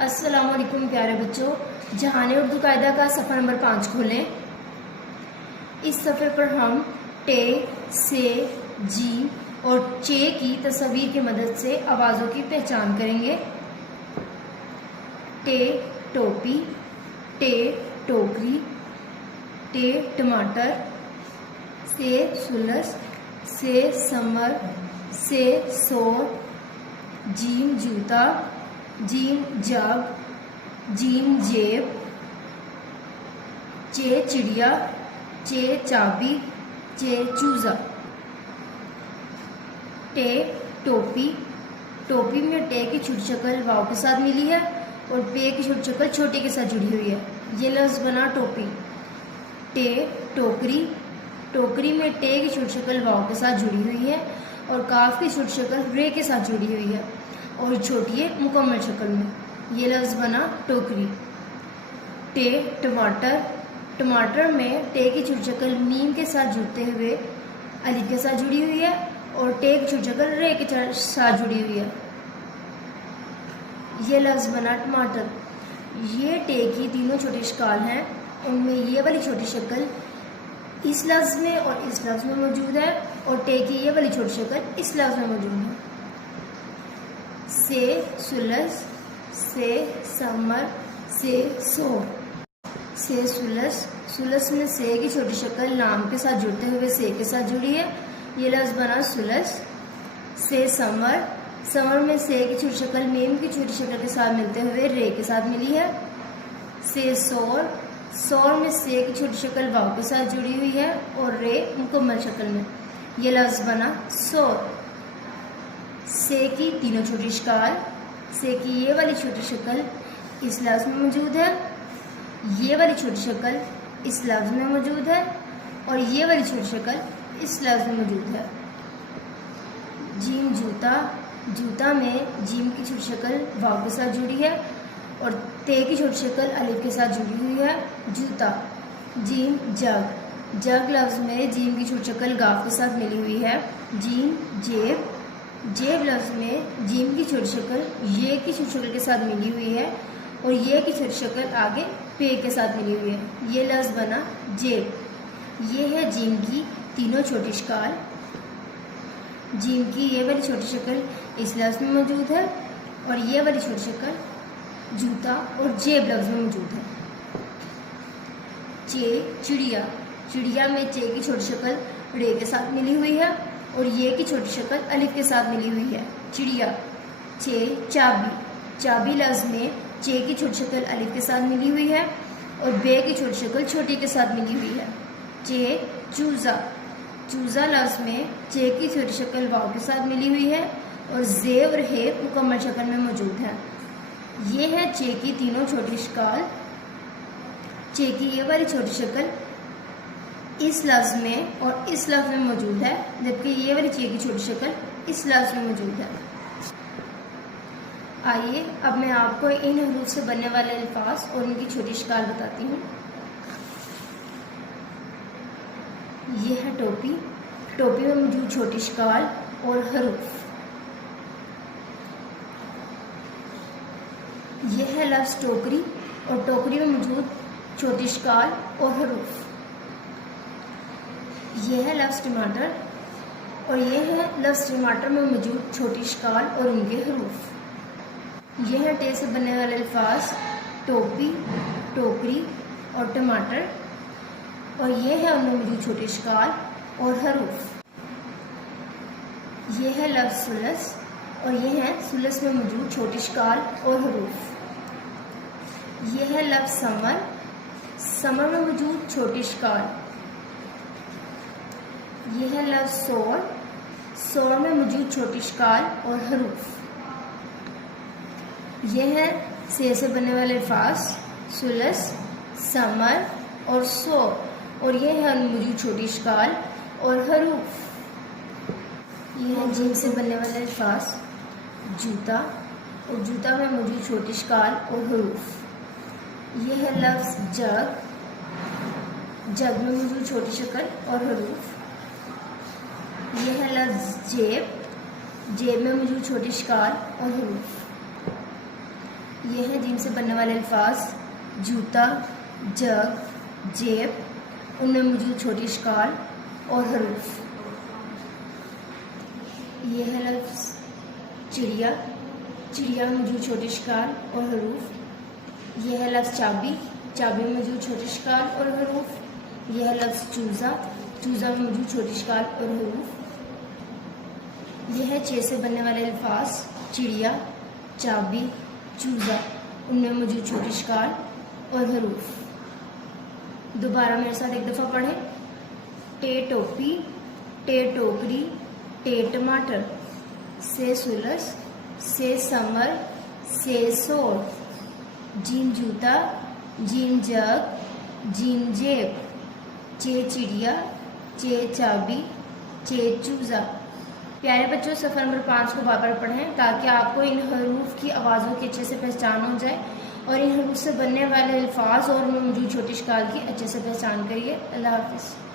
अस्सलाम वालेकुम प्यारे बच्चों। जहाने उर्दू कायदा का सफ़ा नंबर 5 खोलें। इस सफ़े पर हम टे, से, जी और चे की तस्वीर की मदद से आवाज़ों की पहचान करेंगे। टे टोपी, टे टोकरी, टे टमाटर, से सुलस, से समर, से सोर, जीम जूता, जीम जग, जीम जेब, चे चिड़िया, चे चाबी, चे चूज़ा। टे टोपी, टोपी में टे की छोटी शक्ल वाव के साथ मिली है और पे की छोटी शक्ल छोटे के साथ जुड़ी हुई है। ये लफ्ज़ बना टोपी। टे टोकरी, टोकरी में टे की छोटी शक्ल वाव के साथ जुड़ी हुई है और काफ की छोटी शक्ल रे के साथ जुड़ी हुई है और छोटी है मुकम्मल शक्ल में। ये लफ्ज़ बना टोकरी। टे टमाटर, टमाटर में टे की छोटी शक्ल मीम के साथ जुड़ते हुए अलिफ के साथ जुड़ी हुई है और टे की छोटी शक्ल रे के साथ जुड़ी हुई है। ये लफ्ज़ बना टमाटर। ये टे की तीनों छोटी शक्ल हैं। उनमें ये वाली छोटी शक्ल इस लफ्ज़ में और इस लफ्ज़ में मौजूद है और टे की ये वाली छोटी शक्ल इस लफ्ज़ में मौजूद है। से सुलस, से समर, से सोर। से सुलस, सुलस में से की छोटी शक्ल नाम के साथ जुड़ते हुए से के साथ जुड़ी है। ये लफ्ज़ बना सुलस। से समर, समर में से की छोटी शक्ल मीम की छोटी शक्ल के साथ मिलते हुए रे के साथ मिली है। से सोर, सोर में से की छोटी शक्ल वाव के साथ जुड़ी हुई है और रे मुकम्मल शक्ल में। ये लफ्ज़ बना सोर। से की तीनों छोटी शक्ल, से की ये वाली छोटी शक्ल इस लफ्ज़ में मौजूद है, ये वाली छोटी शक्ल इस लफ्ज़ में मौजूद है और ये वाली छोटी शक्ल इस लफ्ज़ में मौजूद है। जीम जूता, जूता में जीम की छोटी शक्ल वाव के साथ जुड़ी है और ते की छोटी शक्ल अलिफ के साथ जुड़ी हुई है। जूता। जीम जग, जग लफ्ज़ में जीम की छोटी शक्ल गाफ के साथ मिली हुई है। जीम जेब, जेब लफ्ज़ में जीम की छोटी शक्ल ये की छोटी शक्ल के साथ मिली हुई है और ये की छोटी शक्ल आगे पे के साथ मिली हुई है। ये लफ्ज़ बना जेब। ये है जीम की तीनों छोटी शक्ल। जीम की ये वाली छोटी शक्ल इस लफ्ज़ में मौजूद है और ये वाली छोटी शक्ल जूता और जेब लफ्ज़ में मौजूद है। चे चिड़िया, चिड़िया में चे की छोटी शक्ल रे के साथ मिली हुई है और ये की छोटी शक्ल अलिफ के साथ मिली हुई है। चिड़िया। चे चाबी, चाबी लफ्ज़ में चे की छोटी शक्ल अलिफ के साथ मिली हुई है और बे की छोटी शक्ल छोटी के साथ मिली हुई है। चे चूज़ा, चूज़ा लफ्ज़ में चे की छोटी शक्ल वाव के साथ मिली हुई है और जे और हे मुकम्मल शक्ल में मौजूद है। ये है चे की तीनों छोटी शक्ल। चे की ये वाली छोटी शक्ल इस लफ्ज़ में और इस लफ्ज़ में मौजूद है जबकि ये वाली चे की छोटी शक्ल इस लफ्ज़ में मौजूद है। आइए अब मैं आपको इन हरूफ से बनने वाले अल्फाज और इनकी छोटी शक्ल बताती हूँ। ये है टोपी, टोपी में मौजूद छोटी शक्ल और हरूफ। ये है लफ्ज़ टोकरी और टोकरी में मौजूद छोटी शक्ल और हरूफ। ये है लफ्ज़ टमाटर और ये है लफ्ज़ टमाटर में मौजूद छोटी शक्ल और उनके हरूफ। ये है टे से बनने वाले अल्फाज टोपी, टोकरी और टमाटर और ये है उनमें मौजूद छोटी शक्ल और हरूफ। ये है लफ्ज़ सुलस और ये है सुलस में मौजूद छोटी शक्ल और हरूफ। ये है लफ्ज़ समर, समर में मौजूद छोटी शक्ल। ये है लफ्ज़ सोर, सोर में मौजूद छोटी शक्ल और हरूफ। ये है से बनने वाले अल्फाज सुलस, समर और सोर और ये है मौजूद छोटी शक्ल और हरूफ। ये है जीम से बनने वाले अल्फाज जूता और जूता में मौजूद छोटी शक्ल और हरूफ। ये है लफ्ज़ जग, जग में मौजूद छोटी शक्ल और हरूफ। ये है लफ्ज़ जेब, जेब में मौजूद छोटी शक्ल और हरूफ। ये हैं जीम से बनने वाले अल्फाज जूता, जग, जेब, उनमें मौजूद छोटी शकाल और हरूफ। ये है लफ्ज़ चिड़िया, चिड़िया में मौजूद छोटी शकाल और हरूफ। ये है लफ्ज़ चाबी, चाबी में मौजूद छोटी शकाल और हरूफ। ये है लफ्ज़ चूज़ा, चूज़ा में मौजूद छोटी शकाल और हरूफ। यह है चे से बनने वाले अल्फाज चिड़िया, चाबी, चूज़ा, उनमें मौजूद छोटी शकाल और हरूफ। दोबारा मेरे साथ एक दफ़ा पढ़ें। टे टोपी, टे टोकरी, टे टमाटर, से सुलस, से समर, से सोर, जीम जूता, जीम जग, जीम जेब, चे चिड़िया, चे चाबी, चे चूज़ा। प्यारे बच्चों, सफ़र नंबर 5 को बार बार पढ़ें ताकि आपको इन हरूफ की आवाज़ों की अच्छे से पहचान हो जाए और इन हरूफ से बनने वाले अल्फाज और उनमें मौजूद छोटी शकाल की अच्छे से पहचान करिए। अल्लाह हाफ़िज़।